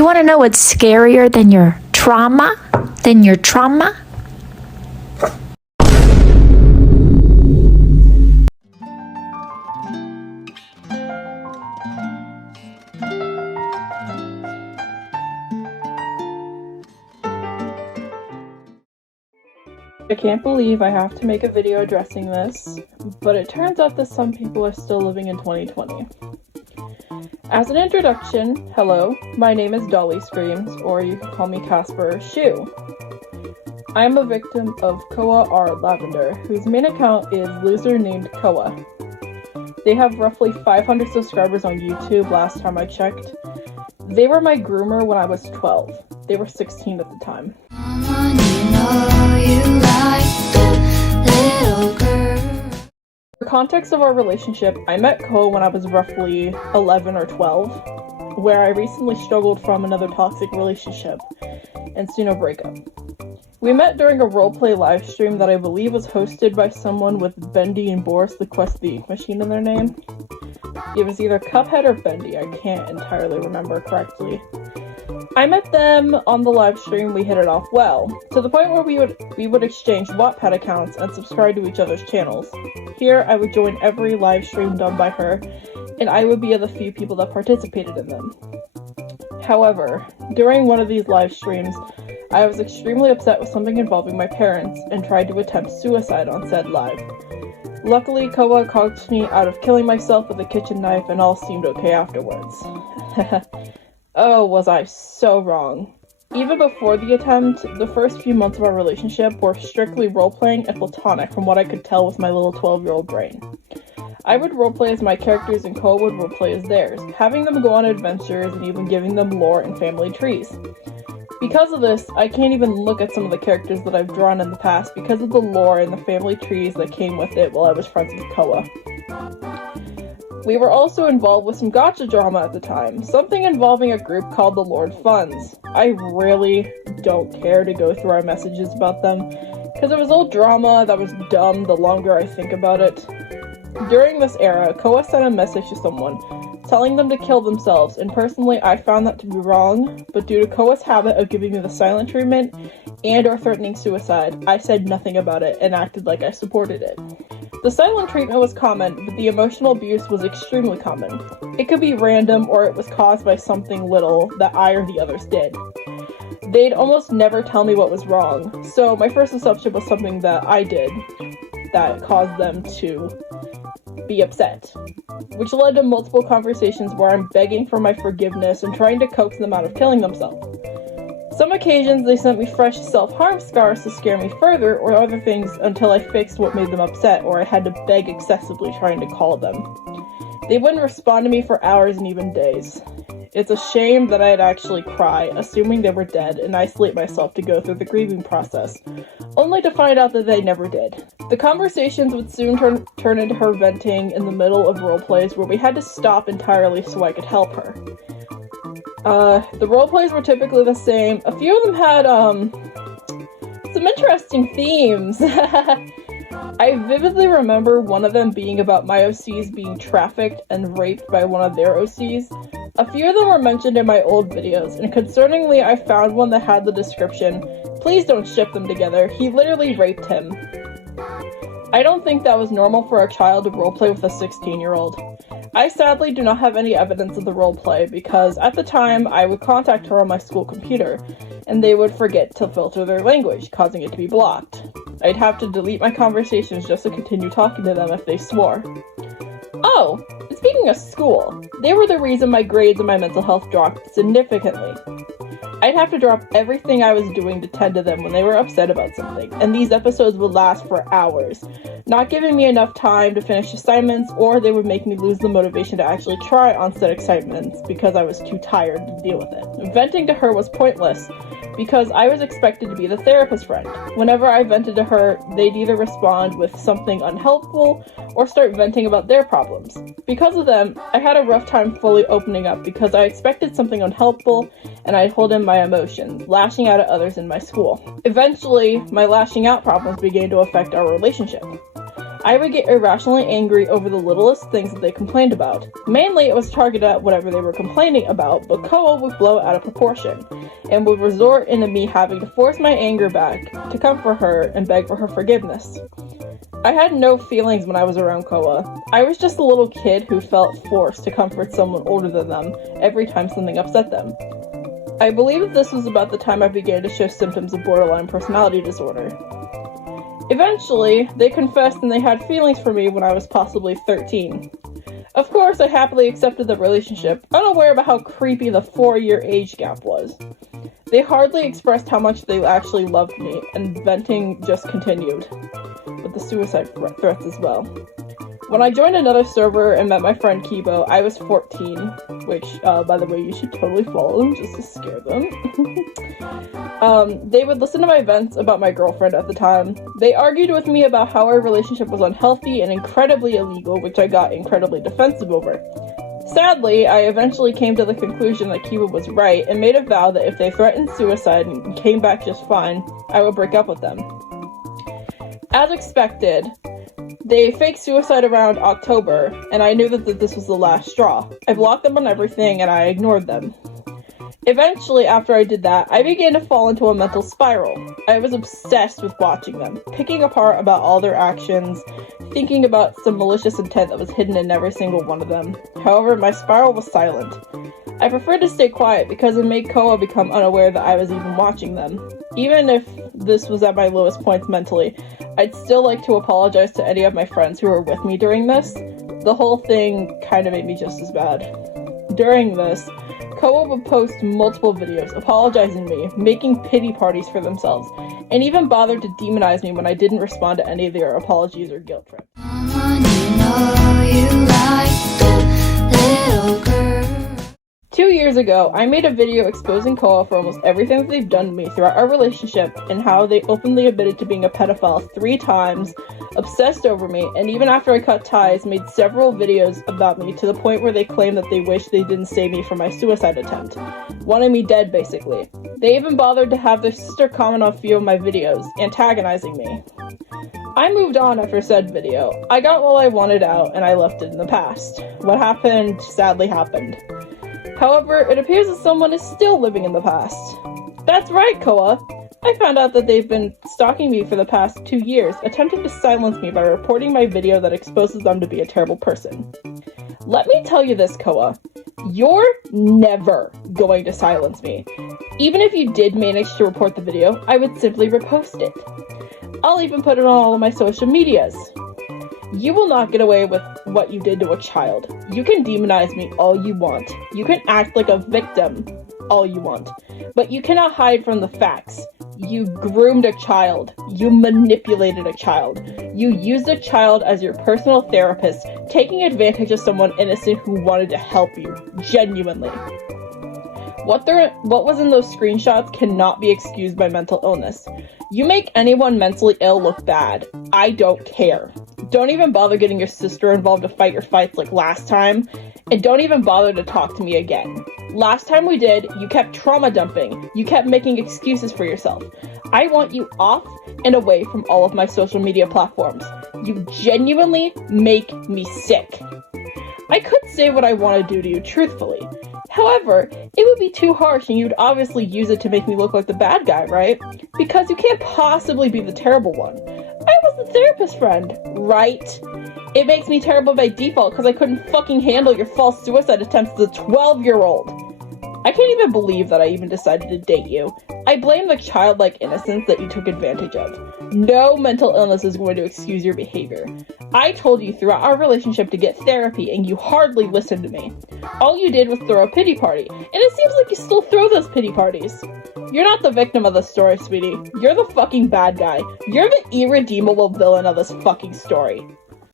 You want to know what's scarier than your trauma? I can't believe I have to make a video addressing this, but it turns out that some people are still living in 2020. As an introduction, hello, my name is Dolly Screams, or you can call me Casper Shoe. I am a victim of Koa R. Lavender, whose main account is Loser Named Koa. They have roughly 500 subscribers on YouTube last time I checked. They were my groomer when I was 12. They were 16 at the time. For context of our relationship, I met Koa when I was roughly 11 or 12, where I recently struggled from another toxic relationship and soon a breakup. We met during a roleplay livestream that I believe was hosted by someone with Bendy and Boris the Quest the Ink Machine in their name. It was either Cuphead or Bendy, I can't entirely remember correctly. I met them on the live stream. We hit it off well, to the point where we would exchange Wattpad accounts and subscribe to each other's channels. Here, I would join every live stream done by her, and I would be of the few people that participated in them. However, during one of these live streams, I was extremely upset with something involving my parents and tried to attempt suicide on said live. Luckily, Koa coaxed me out of killing myself with a kitchen knife and all seemed okay afterwards. Oh, was I so wrong. Even before the attempt, the first few months of our relationship were strictly role-playing and platonic from what I could tell with my little 12-year-old brain. I would roleplay as my characters and Koa would roleplay as theirs, having them go on adventures and even giving them lore and family trees. Because of this, I can't even look at some of the characters that I've drawn in the past because of the lore and the family trees that came with it while I was friends with Koa. We were also involved with some gacha drama at the time, something involving a group called the Lord Funds. I really don't care to go through our messages about them, because it was old drama that was dumb the longer I think about it. During this era, Koa sent a message to someone, telling them to kill themselves, and personally I found that to be wrong, but due to Koa's habit of giving me the silent treatment and or threatening suicide, I said nothing about it and acted like I supported it. The silent treatment was common, but the emotional abuse was extremely common. It could be random or it was caused by something little that I or the others did. They'd almost never tell me what was wrong, so my first assumption was something that I did that caused them to be upset, which led to multiple conversations where I'm begging for my forgiveness and trying to coax them out of killing themselves. Some occasions they sent me fresh self-harm scars to scare me further or other things until I fixed what made them upset or I had to beg excessively trying to call them. They wouldn't respond to me for hours and even days. It's a shame that I'd actually cry, assuming they were dead, and isolate myself to go through the grieving process, only to find out that they never did. The conversations would soon turn into her venting in the middle of roleplays where we had to stop entirely so I could help her. The roleplays were typically the same. A few of them had, some interesting themes. I vividly remember one of them being about my OCs being trafficked and raped by one of their OCs. A few of them were mentioned in my old videos, and concerningly, I found one that had the description, "Please don't ship them together, he literally raped him." I don't think that was normal for a child to roleplay with a 16-year-old. I sadly do not have any evidence of the roleplay because at the time I would contact her on my school computer and they would forget to filter their language, causing it to be blocked. I'd have to delete my conversations just to continue talking to them if they swore. Oh, and speaking of school, they were the reason my grades and my mental health dropped significantly. I'd have to drop everything I was doing to tend to them when they were upset about something, and these episodes would last for hours, not giving me enough time to finish assignments, or they would make me lose the motivation to actually try on said assignments because I was too tired to deal with it. Venting to her was pointless, because I was expected to be the therapist friend. Whenever I vented to her, they'd either respond with something unhelpful or start venting about their problems. Because of them, I had a rough time fully opening up because I expected something unhelpful and I'd hold in my emotions, lashing out at others in my school. Eventually, my lashing out problems began to affect our relationship. I would get irrationally angry over the littlest things that they complained about. Mainly, it was targeted at whatever they were complaining about, but Koa would blow it out of proportion, and would resort into me having to force my anger back to comfort her and beg for her forgiveness. I had no feelings when I was around Koa. I was just a little kid who felt forced to comfort someone older than them every time something upset them. I believe that this was about the time I began to show symptoms of borderline personality disorder. Eventually, they confessed and they had feelings for me when I was possibly 13. Of course, I happily accepted the relationship, unaware about how creepy the 4-year age gap was. They hardly expressed how much they actually loved me, and venting just continued, with the suicide threats as well. When I joined another server and met my friend Kibo, I was 14, which, by the way, you should totally follow them just to scare them. They would listen to my vents about my girlfriend at the time. They argued with me about how our relationship was unhealthy and incredibly illegal, which I got incredibly defensive over. Sadly, I eventually came to the conclusion that Kiba was right and made a vow that if they threatened suicide and came back just fine, I would break up with them. As expected, they faked suicide around October, and I knew that this was the last straw. I blocked them on everything, and I ignored them. Eventually, after I did that, I began to fall into a mental spiral. I was obsessed with watching them, picking apart about all their actions, thinking about some malicious intent that was hidden in every single one of them. However, my spiral was silent. I preferred to stay quiet because it made Koa become unaware that I was even watching them. Even if this was at my lowest points mentally, I'd still like to apologize to any of my friends who were with me during this. The whole thing kind of made me just as bad. During this, Koa would post multiple videos apologizing to me, making pity parties for themselves, and even bothered to demonize me when I didn't respond to any of their apologies or guilt trips. Two years ago, I made a video exposing Koa for almost everything that they've done to me throughout our relationship and how they openly admitted to being a pedophile 3 times, obsessed over me, and even after I cut ties, made several videos about me to the point where they claim that they wish they didn't save me from my suicide attempt. Wanted me dead, basically. They even bothered to have their sister comment on a few of my videos, antagonizing me. I moved on after said video. I got all I wanted out, and I left it in the past. What happened, sadly happened. However, it appears that someone is still living in the past. That's right, Koa! I found out that they've been stalking me for the past 2 years, attempting to silence me by reporting my video that exposes them to be a terrible person. Let me tell you this, Koa. You're never going to silence me. Even if you did manage to report the video, I would simply repost it. I'll even put it on all of my social medias. You will not get away with what you did to a child. You can demonize me all you want. You can act like a victim all you want. But you cannot hide from the facts. You groomed a child. You manipulated a child. You used a child as your personal therapist, taking advantage of someone innocent who wanted to help you. Genuinely. What was in those screenshots cannot be excused by mental illness. You make anyone mentally ill look bad. I don't care. Don't even bother getting your sister involved to fight your fights like last time, and don't even bother to talk to me again. Last time we did, you kept trauma dumping. You kept making excuses for yourself. I want you off and away from all of my social media platforms. You genuinely make me sick. I could say what I want to do to you truthfully. However, it would be too harsh and you'd obviously use it to make me look like the bad guy, right? Because you can't possibly be the terrible one. I was the therapist friend, right? It makes me terrible by default because I couldn't fucking handle your false suicide attempts as a 12-year-old. I can't even believe that I even decided to date you. I blame the childlike innocence that you took advantage of. No mental illness is going to excuse your behavior. I told you throughout our relationship to get therapy and you hardly listened to me. All you did was throw a pity party, and it seems like you still throw those pity parties. You're not the victim of the story, sweetie. You're the fucking bad guy. You're the irredeemable villain of this fucking story.